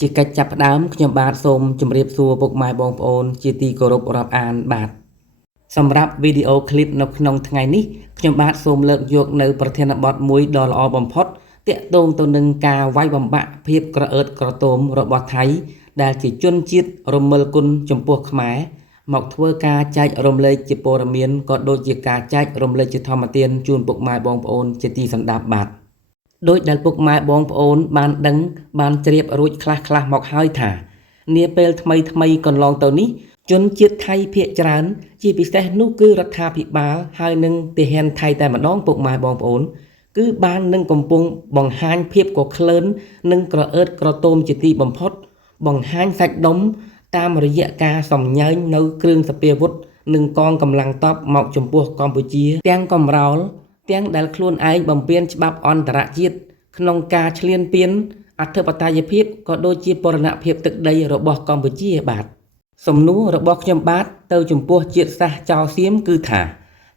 ជាកិច្ចចាប់ផ្ដើមខ្ញុំបាទសូមជម្រាបសួរពុកម៉ែបងប្អូនជាទីគោរពរាប់អានបាទសម្រាប់វីដេអូឃ្លីបនៅក្នុងថ្ងៃនេះខ្ញុំបាទសូមលើកយកនៅប្រធានបទមួយដ៏ល្អបំផុតទាក់ទងទៅនឹងការវាយបំបាក់ភាពក្រអឺតក្រទមរបស់ថៃដែលជាជនជាតិរមិលគុណចំពោះខ្មែរមកធ្វើការចែករំលែកជាព័ត៌មានក៏ដូចជាការចែករំលែកជាធម្មទានជូនពុកម៉ែបងប្អូនជាទីសន្តាប់បាទដោយដែលពុកម៉ែបងប្អូនបានដឹងបានជ្រាបរួចខ្លះមកហើយថានាពេលថ្មីកន្លងទៅនេះជនជាតិថៃភាគច្រើនជាពិសេសនោះគឺរដ្ឋាភិបាលហើយនឹងទាហានថៃតែម្ដងពុកម៉ែបងប្អូនគឺបាននឹងកំពុងបង្ហាញភាពកក្លឿននិងក្រអឺតក្រទមជាទីបំផុតបង្ហាញសាច់ដុំតាមរយៈការសំញើញនៅគ្រឿងសព្វាវុធនិងកងកម្លាំងទ័ពមកចំពោះកម្ពុជាទាំងកំរោលទាំងដែលខ្លួនឯងបំពានច្បាប់អន្តរជាតិក្នុងការឈ្លានពានអធិបតេយ្យភាពក៏ដូចជាបូរណភាពទឹកដីរបស់កម្ពុជាបាទសំណួររបស់ខ្ញុំបាទទៅចំពោះជាតិសាសន៍ចៅសៀមគឺថា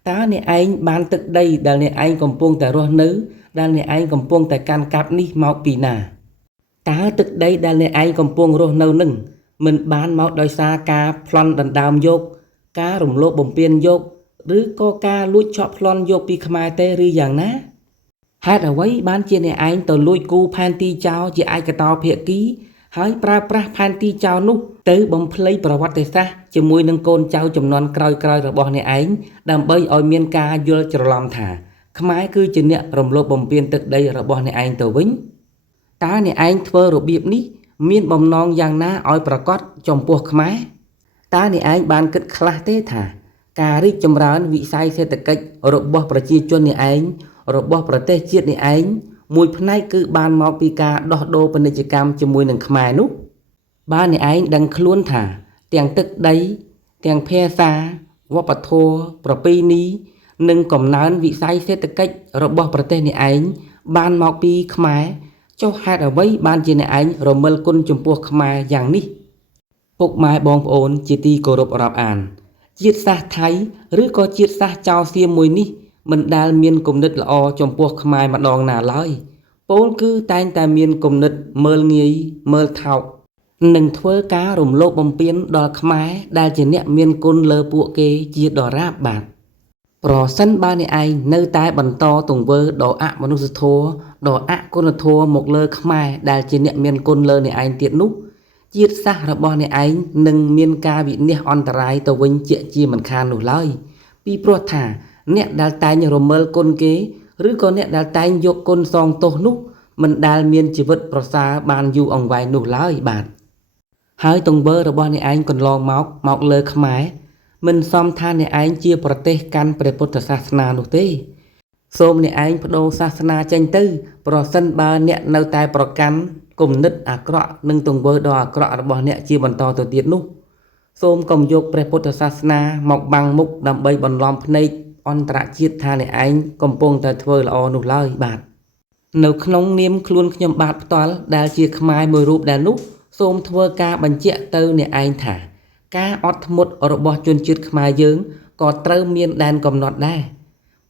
តើអ្នកឯងបានទឹកដីដែលអ្នកឯងកំពុងតែរស់នៅដែលអ្នកឯងកំពុងតែកាន់កាប់នេះមកពីណាតើទឹកដីដែលអ្នកឯងកំពុងរស់នៅនឹងមិនបានមកដោយសារការប្លន់ដណ្ដើមយកការរំលោភបំពានយកឬក៏ការលួចឆក់ប្លន់យកពីខ្មែរទេឬយ៉ាងណាហេតុអ្វីបានជាអ្នកឯងទៅលួចគូផែនទីចោលជាឯកតោភាគីហើយប្រើប្រាស់ផែនទីចោលនោះទៅបំភ្លៃប្រវត្តិសាស្ត្រជាមួយនឹងកូនចៅចំនួនក្រោយៗរបស់អ្នកឯងដើម្បីឲ្យមានការយល់ច្រឡំថាខ្មែរគឺជាអ្នករំលោភបំពានទឹកដីរបស់អ្នកឯងទៅវិញតើអ្នកឯងធ្វើរបៀបនេះមានបំណងយ៉ាងណាឲ្យប្រកបចំពោះខ្មែរតើអ្នកឯងបានគិតខ្លះទេថាការរីកចម្រើនវិស័យសេដ្ឋកិច្ចរបស់ប្រជាជនអ្នកឯងរបស់ប្រទេសជាតិនេះឯងមួយផ្នែកគឺបានមកពីការដោះដូរពាណិជ្ជកម្មជាមួយនឹងខ្មែរនោះបើអ្នកឯងដឹងខ្លួនថាទាំងទឹកដីទាំងភាសាវប្បធម៌ប្រពៃណីនិងកំណើនវិស័យសេដ្ឋកិច្ចរបស់ប្រទេសនេះឯងបានមកពីខ្មែរចុះហេតុអ្វីបានជាអ្នកឯងរមិលគុណចំពោះខ្មែរយ៉ាងនេះពុកម៉ែបងប្អូនជាទីគោរពរាប់អានជាតិសាសន៍ថៃឬក៏ជាតិសាសន៍ចៅសៀមមួយនេះមិនដែលមានគំនិតល្អចំពោះខ្មែរម្ដងណាឡើយពោលគឺតែងតែមានគំនិតមើលងាយមើលថោកនិងធ្វើការរំលោភបំពានដល់ខ្មែរដែលជាអ្នកមានគុណលើពួកគេជាដរាបបាទប្រសិនបើអ្នកឯងនៅតែបន្តទង្វើដ៏អមនុស្សធម៌ដ៏អគុណធម៌មកលើខ្មែរដែលជាអ្នកមានគុណលើអ្នកឯងទៀតនោះជាតិសាសន៍របស់អ្នកឯងនឹងមានការវិនាសអន្តរាយទៅវិញជាមិនខាននោះឡើយពីព្រោះថាអ្នកដែលតែងរមិលគុណគេឬក៏អ្នកដែលតែងយកគុណសងទោសនោះមិនដែលមានជីវិតប្រសើរបានយូរអង្វែងនោះឡើយបាទហើយទង្វើរបស់អ្នកឯងកន្លងមកលើខ្មែរមិនសមថាអ្នកឯងជាប្រទេសកាន់ព្រះពុទ្ធសាសនានោះទេសូមអ្នកឯងបដូរសាសនាចេញទៅប្រសិនបើអ្នកនៅតែប្រកាន់គំនិតអាក្រក់និងទង្វើដ៏អាក្រក់របស់អ្នកជាបន្តទៅទៀតនោះសូមកុំយកព្រះពុទ្ធសាសនាមកបាំងមុខដើម្បីបន្លំភ្នែកអន្តរជាតិថាអ្នកឯងកំពុងតែធ្វើល្អនោះឡើយបាទនៅក្នុងនាមខ្លួនខ្ញុំបាទផ្ទាល់ដែលជាខ្មែរមួយរូបដែលនោះសូមធ្វើការបញ្ជាក់ទៅអ្នកឯងថាការអត់ធ្មត់របស់ជនជាតិខ្មែរយើងក៏ត្រូវមានដែនកំណត់ដែរ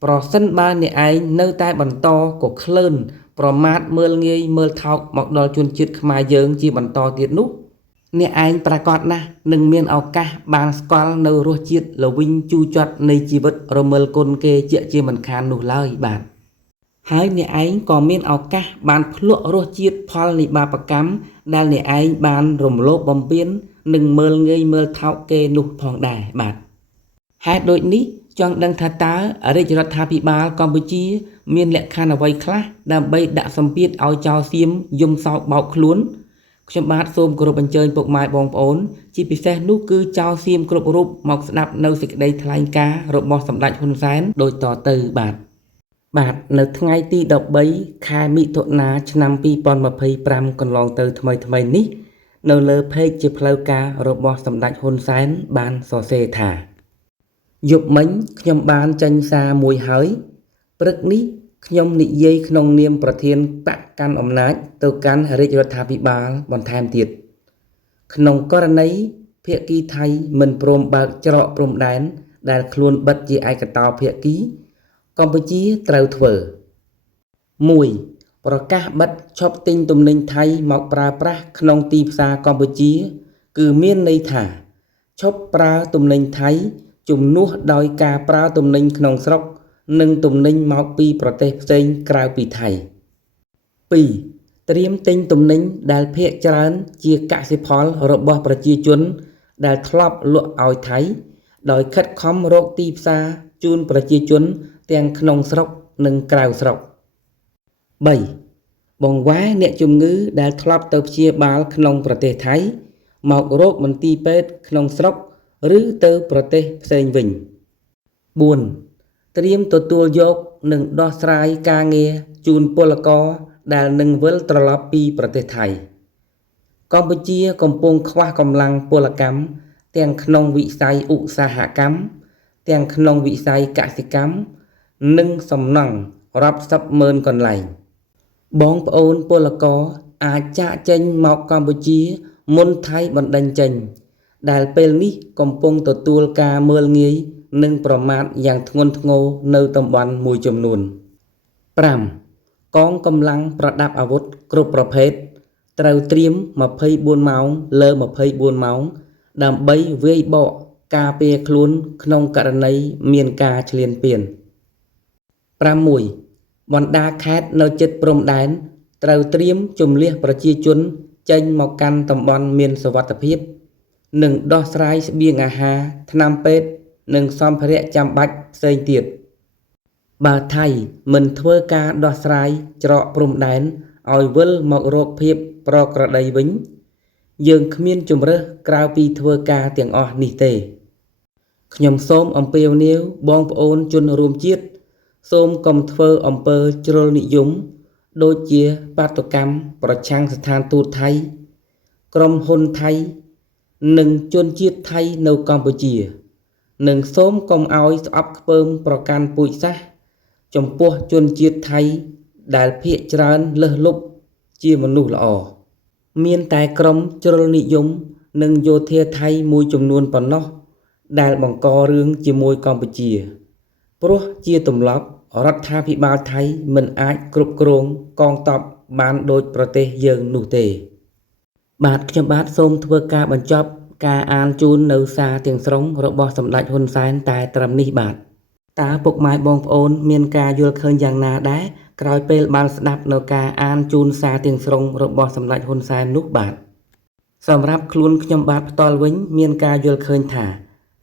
ប្រសិនបើអ្នកឯងនៅតែបន្តក៏ក្លឿនប្រមាថមើលងាយមើលថោកមកដល់ជនជាតិខ្មែរយើងជាបន្តទៀតនោះអ្នកឯងប្រកាសណាស់នឹងមានឱកាសបានស្គាល់នៅរសជាតិល្វីងជូរចត់នៃជីវិតរមិលគុណគេជាមិនខាននោះឡើយបាទហើយអ្នកឯងក៏មានឱកាសបានភ្លក់រសជាតិផលនៃបាបកម្មដែលអ្នកឯងបានរំលោភបំពាននិងមើលងាយមើលថោកគេនោះផងដែរបាទហេតុដូចនេះចង់ដឹងថាតើរាជរដ្ឋាភិបាលកម្ពុជាមានលក្ខខណ្ឌអ្វីខ្លះដើម្បីដាក់សម្ពាធឲ្យចៅសៀមយំសោកបោកខ្លួនខ្ញុំបាទសូមគោរពអញ្ជើញពុកម៉ែបងប្អូនជាពិសេសនោះគឺចៅសៀមគ្រប់រូបមកស្ដាប់នៅសេចក្តីថ្លែងការណ៍របស់សម្ដេចហ៊ុនសែនដូចតទៅបាទនៅថ្ងៃទី13ខែមិថុនាឆ្នាំ2025កន្លងទៅថ្មីនេះនៅលើเพจជាផ្លូវការរបស់សម្ដេចហ៊ុនសែនបានសរសេរថាយប់មិញខ្ញុំបានចេញសារមួយហើយព្រឹកនេះខ្ញុំនិយាយក្នុងនាមប្រធានបកកាន់អំណាចទៅកាន់រាជរដ្ឋាភិបាលបន្ថែមទៀតក្នុងករណីភាគីថៃមិនព្រមបើកច្រកព្រំដែនដែលខ្លួនបិទជាឯកតោភាគីកម្ពុជាត្រូវធ្វើ 1. ប ប្រកាសបិទឈប់ទិញទំនិញថៃមកប្រើប្រាស់ក្នុងទីផ្សារកម្ពុជាគឺមានន័យថាឈប់ប្រើទំនិញថៃជំនួសដោយការប្រើទំនិញក្នុងស្រុកនិងទំនិញមកពីប្រទេសផ្សេងក្រៅពីថៃ 2. ត្រៀមទិញទំនិញដែលភាគច្រើនជាកសិផលរបស់ប្រជាជនដែលធ្លាប់លក់ឲ្យថៃដោយខិតខំរកទីផ្សារជូនប្រជាជនទាំងក្នុងស្រុកនិងក្រៅស្រុក 3. បង្វែរអ្នកជំងឺដែលធ្លាប់ទៅព្យាបាលក្នុងប្រទេសថៃមករកមន្ទីរពេទ្យក្នុងស្រុកឬទៅប្រទេសផ្សេងវិញ 4. ត្រៀមទទួលយកនិងដោះស្រាយការងារជូនពលករដែលនឹងវិលត្រឡប់ពីប្រទេសថៃកម្ពុជាកំពុងខ្វះកម្លាំងពលកម្មទាំងក្នុងវិស័យឧស្សាហកម្មទាំងក្នុងវិស័យកសិកម្មនិងសំណង់រាប់សិបម៉ឺនកន្លែងបងប្អូនពលករអាចចាកចេញមកកម្ពុជាមុនថៃបណ្តេញចេញដែលពេលនេះកំពុងទទួលការមើលងាយនិងប្រមាថយ៉ាងធ្ងន់ធ្ងរនៅតំបន់មួយចំនួន 5. កងកម្លាំងប្រដាប់អាវុធគ្រប់ប្រភេទត្រូវត្រៀម24ម៉ោងលើ24ម៉ោងដើម្បីវាយបកការពារខ្លួនក្នុងករណីមានការឈ្លានពាន 6. បណ្ដាខេត្តនៅជិតព្រំដែនត្រូវត្រៀមជម្លៀសប្រជាជនចេញមកកាន់តំបន់មានសុវត្ថិភាពនិងដោះស្រាយស្បៀងអាហារថ្នាំពេទ្យនិងសម្ភារៈចាំបាច់ផ្សេងទៀតបើថៃមិនធ្វើការដោះស្រាយច្រកព្រំដែនឲ្យវិលមករកភាពប្រក្រតីវិញយើងគ្មានជម្រើសក្រៅពីធ្វើការទាំងអស់នេះទេខ្ញុំសូមអំពាវនាវបងប្អូនជនរួមជាតិសូមកុំធ្វើអំពើជ្រុលនិយមដូចជាបាតុកម្មប្រឆាំងស្ថានទូតថៃក្រុមហ៊ុនថៃនិងជនជាតិថៃនៅកម្ពុជានិងសូមកុំឲ្យស្អប់ខ្ពើមប្រកាន់ពូជសាសន៍ចំពោះជនជាតិថៃដែលភាគច្រើនលើសលប់ជាមនុស្សល្អមានតែក្រុមជ្រុលនិយមនិងយោធាថៃមួយចំនួនប៉ុណ្ណោះដែលបង្ករឿងជាមួយកម្ពុជាព្រោះជាទម្លាប់រដ្ឋាភិបាលថៃមិនអាចគ្រប់គ្រងកងទ័ពបានដូចប្រទេសយើងនោះទេបាទខ្ញុំបាទសូមធ្វើការបញ្ចប់ការអានជូននៅសារទាំងស្រុងរបស់សម្ដេចហ៊ុនសែនតែត្រឹមនេះបាទតើពុកម៉ែបងប្អូនមានការយល់ឃើញយ៉ាងណាដែរក្រោយពេលបានស្ដាប់នៅការអានជូនសារទាំងស្រុងរបស់សម្ដេចហ៊ុនសែននោះបាទសម្រាប់ខ្លួនខ្ញុំបាទផ្ទាល់វិញមានការយល់ឃើញថា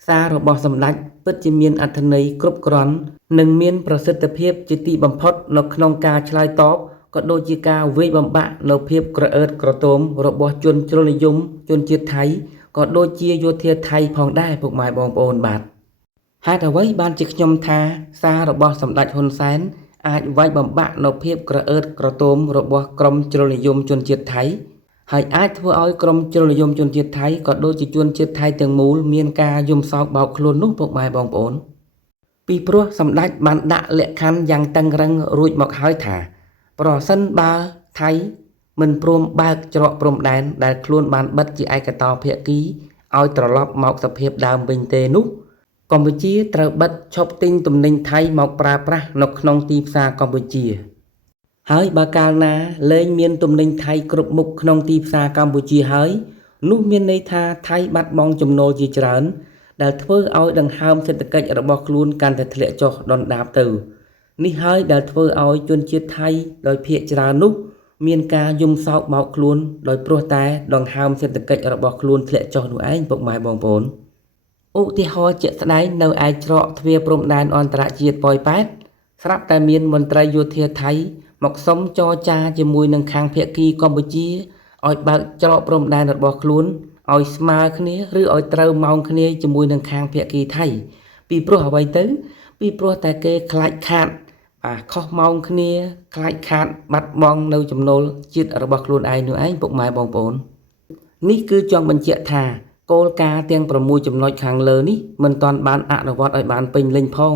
សាររបស់សម្ដេចពិតជាមានអត្ថន័យគ្រប់គ្រាន់និងមានប្រសិទ្ធភាពជាទីបំផុតនៅក្នុងការឆ្លើយតបក៏ដូចជាការវាយបំបាក់នៅភាពក្រអឺតក្រទមរបស់ជនជ្រុលនិយមជនជាតិថៃក៏ដូចជាយោធាថៃផងដែរពុកម៉ែបងប្អូនបាទហេតុអ្វីបានជាខ្ញុំថាសាររបស់សម្ដេចហ៊ុនសែនអាចវាយបំបាក់នៅភាពក្រអឺតក្រទមរបស់ក្រុមជ្រុលនិយមជនជាតិថៃហើយអាចធ្វើឲ្យក្រុមជ្រុលនិយមជនជាតិថៃក៏ដូចជាជនជាតិថៃទាំងមូលមានការយំសោកបោកខ្លួននោះពុកម៉ែបងប្អូនពីព្រោះសម្ដេចបានដាក់លក្ខខណ្ឌយ៉ាងតឹងរ៉ឹងរួចមកហើយថាប្រសិនបើថៃមិនព្រមបើកច្រកព្រំដែនដែលខ្លួនបានបិទជាឯកតោភាគីឲ្យត្រឡប់មកសភាពដើមវិញទេនោះកម្ពុជាត្រូវបិទឈប់ទិញទំនិញថៃមកប្រើប្រាស់នៅក្នុងទីផ្សារកម្ពុជាហើយបើកាលណាលែងមានទំនិញថៃគ្រប់មុខក្នុងទីផ្សារកម្ពុជាហើយនោះមានន័យថាថៃបាត់បង់ចំណូលជាច្រើនដែលធ្វើឲ្យដង្ហើមសេដ្ឋកិច្ចរបស់ខ្លួនកាន់តែធ្លាក់ចុះដុនដាបទៅនេះហើយដែលធ្វើឲ្យជនជាតិថៃដោយភាគច្រើននោះមានការយំសោកបោកខ្លួនដោយព្រោះតែដង្ហើមសេដ្ឋកិច្ចរបស់ខ្លួនធ្លាក់ចុះនោះឯងពុកម៉ែបងប្អូនឧទាហរណ៍ជាក់ស្ដែងនៅឯច្រកទ្វារព្រំដែនអន្តរជាតិប៉ោយប៉ែតស្រាប់តែមានមន្ត្រីយោធាថៃមកសុំចរចាជាមួយនឹងខាងភាគីកម្ពុជាឲ្យបើកច្រកព្រំដែនរបស់ខ្លួនឲ្យស្មើគ្នាឬឲ្យត្រូវម៉ោងគ្នាជាមួយនឹងខាងភាគីថៃពីព្រោះអ្វីទៅពីព្រោះតែគេខ្លាចខាតខុសម៉ោងគ្នាខ្លាចខាតបាត់បង់នៅចំណូលជាតិរបស់ខ្លួនឯងនោះឯងពុកម៉ែបងប្អូននេះគឺចង់បញ្ជាក់ថាគោលការណ៍ទាំង6ចំណុចខាងលើនេះមិនទាន់បានអនុវត្តឲ្យបានពេញលេញផង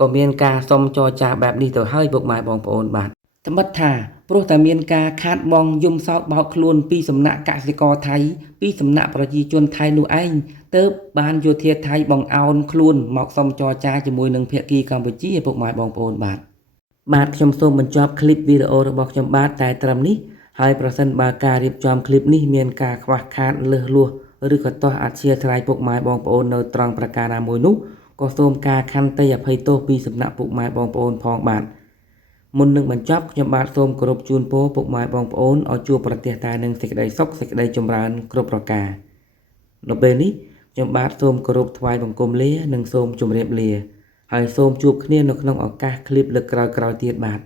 ក៏មានការសុំចរចាបែបនេះទៅហើយពុកម៉ែបងប្អូនបាទត្បិតថាព្រោះតែមានការខាតបង់យំសោកបោកខ្លួនពីសំណាក់កសិករថៃពីសំណាក់ប្រជាជនថៃនោះឯងទើបបានយោធាថៃបង្អោនខ្លួនមកសុំចរចាជាមួយនឹងភាគីកម្ពុជាពុកម៉ែបងប្អូនបាទ បាទខ្ញុំសូមបញ្ចប់คลิปវីដេអូរបស់ខ្ញុំបាទតែត្រឹមនេះហើយប្រសិនបើការរៀបចំคลิปនេះមានការខ្វះខាតលើសលួសឬក៏ទាស់អធិស្ឋានពុកម៉ែបងប្អូននៅត្រង់ប្រការណាមួយនោះក៏សូមការខន្តីអភ័យទោសពីសំណាក់ពុកម៉ែបងប្អូនផងបាទមុននឹងបញ្ចប់ខ្ញុំបាទសូមគោរពជូនពរពុកម៉ែបងប្អូនឲ្យជួបប្រទះតែនឹងសេចក្តីសុខសេចក្តីចម្រើនគ្រប់ប្រការនៅពេលនេះខ្ញុំបាទសូមគោរពថ្វាយបង្គំលានិងសូមជម្រាបលាហើយសូមជួបគ្នានៅក្នុងឱកាសคลิปលើកក្រោយៗទៀតបាទ